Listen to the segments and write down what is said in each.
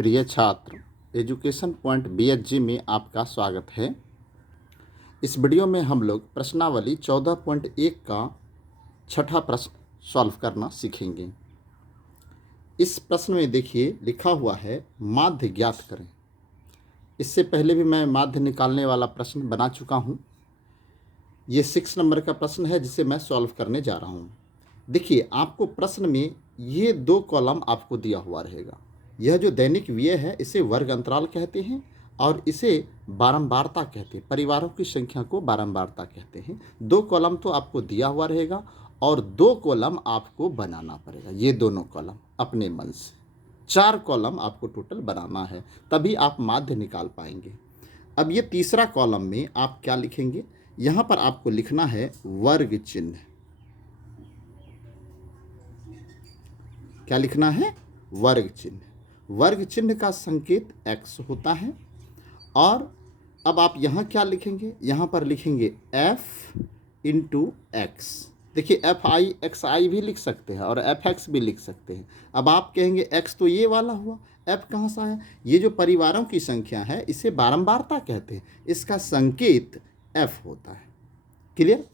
प्रिय छात्र, education point BHG में आपका स्वागत है। इस वीडियो में हम लोग प्रश्नावली 14.1 का छठा प्रश्न सॉल्व करना सीखेंगे। इस प्रश्न में देखिए लिखा हुआ है माध्य ज्ञात करें। इससे पहले भी मैं माध्य निकालने वाला प्रश्न बना चुका हूँ। ये 6 नंबर का प्रश्न है जिसे मैं सॉल्व करने जा रहा हूँ। देखिए आपको प्रश्न में ये 2 कॉलम आपको दिया हुआ रहेगा। यह जो दैनिक व्यय है इसे वर्ग अंतराल कहते हैं और इसे बारंबारता कहते हैं। परिवारों की संख्या को बारंबारता कहते हैं। 2 कॉलम तो आपको दिया हुआ रहेगा और 2 कॉलम आपको बनाना पड़ेगा। ये दोनों कॉलम अपने मन से 4 कॉलम आपको टोटल बनाना है, तभी आप माध्य निकाल पाएंगे। अब ये तीसरा कॉलम में आप क्या लिखेंगे? यहाँ पर आपको लिखना है वर्ग चिन्ह। क्या लिखना है? वर्ग चिन्ह। वर्ग चिन्ह का संकेत x होता है। और अब आप यहाँ क्या लिखेंगे? यहाँ पर लिखेंगे f इंटू एक्स। देखिए fi xi भी लिख सकते हैं और fx भी लिख सकते हैं। अब आप कहेंगे x तो ये वाला हुआ, f कहाँ सा है? ये जो परिवारों की संख्या है इसे बारंबारता कहते हैं, इसका संकेत f होता है। क्लियर?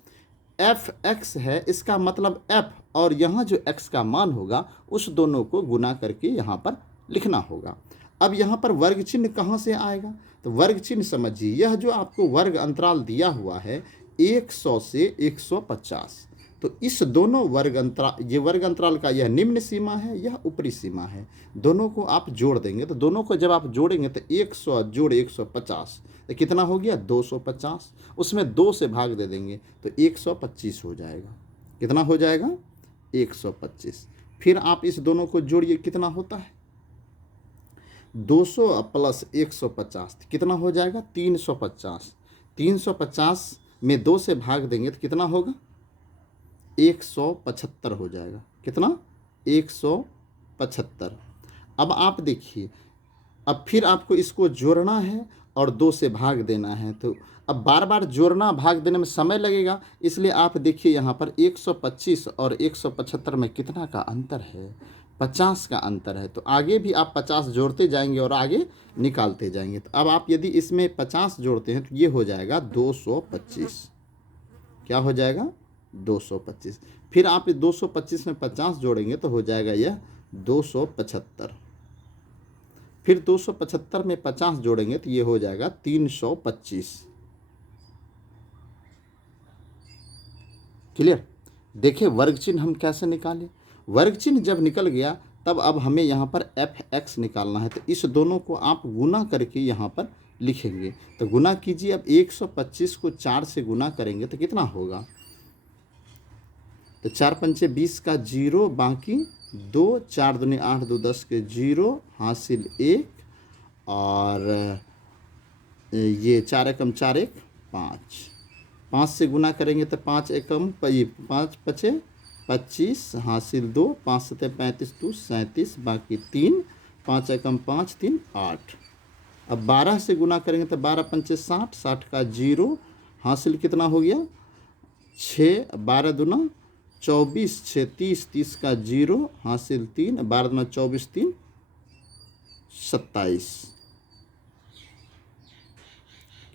एफ एक्स है, इसका मतलब f और यहाँ जो x का मान होगा उस दोनों को गुना करके यहाँ पर लिखना होगा। अब यहाँ पर वर्ग चिन्ह कहाँ से आएगा? तो वर्ग चिन्ह समझिए, यह जो आपको वर्ग अंतराल दिया हुआ है 100 से 150, तो इस दोनों वर्ग अंतराल, ये वर्ग अंतराल का यह निम्न सीमा है, यह ऊपरी सीमा है। दोनों को आप जोड़ देंगे, तो दोनों को जब आप जोड़ेंगे तो 100 जोड़ 150 तो कितना हो गया? 250। उसमें 2 से भाग दे देंगे तो 125 हो जाएगा। कितना हो जाएगा? 125। फिर आप इस दोनों को जोड़िए, कितना होता है? 200 प्लस 150 कितना हो जाएगा? 350। 350 में 2 से भाग देंगे तो कितना होगा? 175 हो जाएगा। कितना? 175। अब आप देखिए, अब फिर आपको इसको जोड़ना है और 2 से भाग देना है, तो अब बार बार जोड़ना भाग देने में समय लगेगा, इसलिए आप देखिए यहाँ पर 125 और 175 में कितना का अंतर है? 50 का अंतर है। तो आगे भी आप 50 जोड़ते जाएंगे और आगे निकालते जाएंगे। तो अब आप यदि इसमें 50 जोड़ते हैं तो ये हो जाएगा 225। क्या हो जाएगा? 225। फिर आप 225 में 50 जोड़ेंगे तो हो जाएगा यह 275। फिर 275 में 50 जोड़ेंगे तो ये हो जाएगा 325। क्लियर? देखिए वर्ग चिन्ह हम कैसे निकालें। वर्ग चिन्ह जब निकल गया तब अब हमें यहाँ पर एफ एक्स निकालना है, तो इस दोनों को आप गुना करके यहाँ पर लिखेंगे। तो गुना कीजिए। अब 125 को 4 से गुना करेंगे तो कितना होगा? तो 4 पंचे 20 का 0 बाकी 2, 4 दूनी 8, 2 10 के 0 हासिल 1, और ये 4 एकम 4 1 5। 5 से गुना करेंगे तो 5 एकम 5 पचे 25 हासिल 2, 5 सते 35 2 37 बाकी 3, 5 एकम 5 3 8। अब 12 से गुना करेंगे तो 12 पंचे 60, 60 का 0 हासिल कितना हो गया? 6, 12 दूना 24 6 30, 30 का 0 हासिल 3, 12 दूना 24 3 27।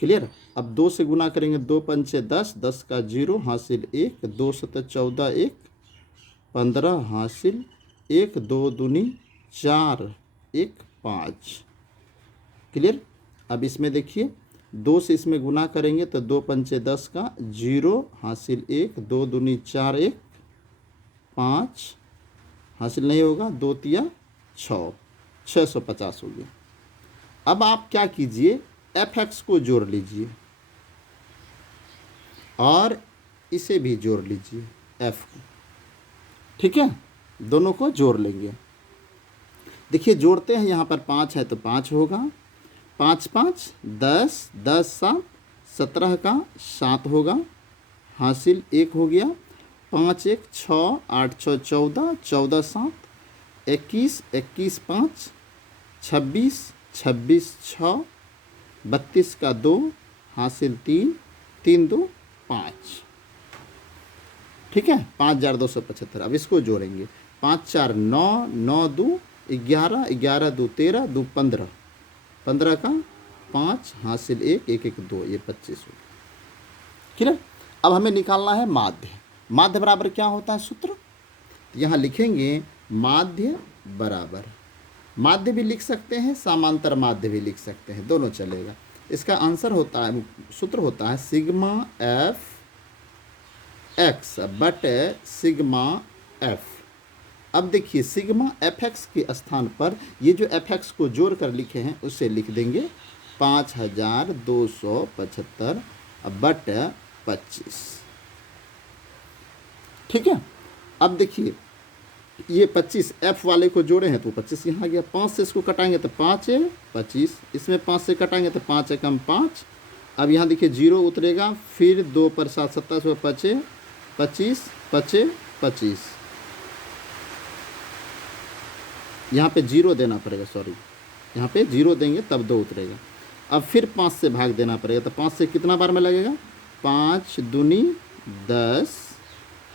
क्लियर? अब 2 से गुना करेंगे, 2 पंचे 10, 10 का 0 हासिल 1, 2 सते 14 1 15 हासिल 1, 2 दूनी 4 1 5। क्लियर? अब इसमें देखिए 2 से इसमें गुना करेंगे तो 2 पंचे 10 का 0 हासिल 1, 2 दूनी 4 1 5 हासिल नहीं होगा, 2 तिया 6, 650 हो गया। अब आप क्या कीजिए? एफ एक्स को जोड़ लीजिए और इसे भी जोड़ लीजिए, एफ को। ठीक है, दोनों को जोड़ लेंगे। देखिए जोड़ते हैं, यहाँ पर 5 है तो 5 होगा, 5 5 10, 10 7 17 का 7 होगा हासिल 1 हो गया, 5 1 6 8 6 14, 14 7 21, 21 5 26, 26 6 32 का 2 हासिल 3, 3 2 5। ठीक है, 5275। अब इसको जोड़ेंगे, 5 4 9, 9 2 11, 11 2 13, 2 15, 15 का 5 हासिल 1, 1 1 2, ये 25 हो गया। क्लियर। अब हमें निकालना है माध्य। माध्य बराबर क्या होता है सूत्र, यहाँ लिखेंगे माध्य बराबर, माध्य भी लिख सकते हैं, समांतर माध्य भी लिख सकते हैं, दोनों चलेगा। इसका आंसर होता है, सूत्र होता है सिग्मा एफ एक्स बटे सिग्मा एफ। अब देखिए सिग्मा एफ एक्स के स्थान पर ये जो एफ एक्स को जोड़ कर लिखे हैं उसे लिख देंगे 5275 बटे 25। ठीक है। अब देखिए ये 25 एफ वाले को जोड़े हैं तो 25 यहाँ आ गया, 5 से इसको कटाएंगे तो 5 है 25, इसमें 5 से कटाएंगे तो 5 एकम 5। अब यहाँ देखिए 0 उतरेगा, फिर 2 पर 7 27 पचे 25 पचे 25, यहाँ पे 0 देना पड़ेगा, सॉरी यहाँ पे 0 देंगे तब 2 उतरेगा। अब फिर 5 से भाग देना पड़ेगा, तो 5 से कितना बार में लगेगा, 5 दूनी 10,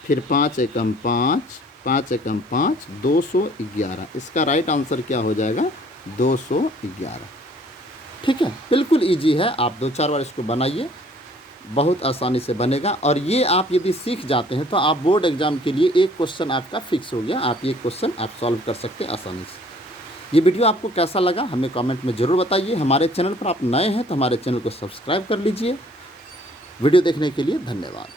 फिर 5 एकम 5, 5 एकम 5, 211। इसका राइट आंसर क्या हो जाएगा, 211। ठीक है, बिल्कुल इजी है, आप 2-4 बार इसको बनाइए, बहुत आसानी से बनेगा। और ये आप यदि सीख जाते हैं तो आप बोर्ड एग्जाम के लिए एक क्वेश्चन आपका फिक्स हो गया, आप ये क्वेश्चन आप सॉल्व कर सकते हैं आसानी से। ये वीडियो आपको कैसा लगा हमें कमेंट में ज़रूर बताइए। हमारे चैनल पर आप नए हैं तो हमारे चैनल को सब्सक्राइब कर लीजिए। वीडियो देखने के लिए धन्यवाद।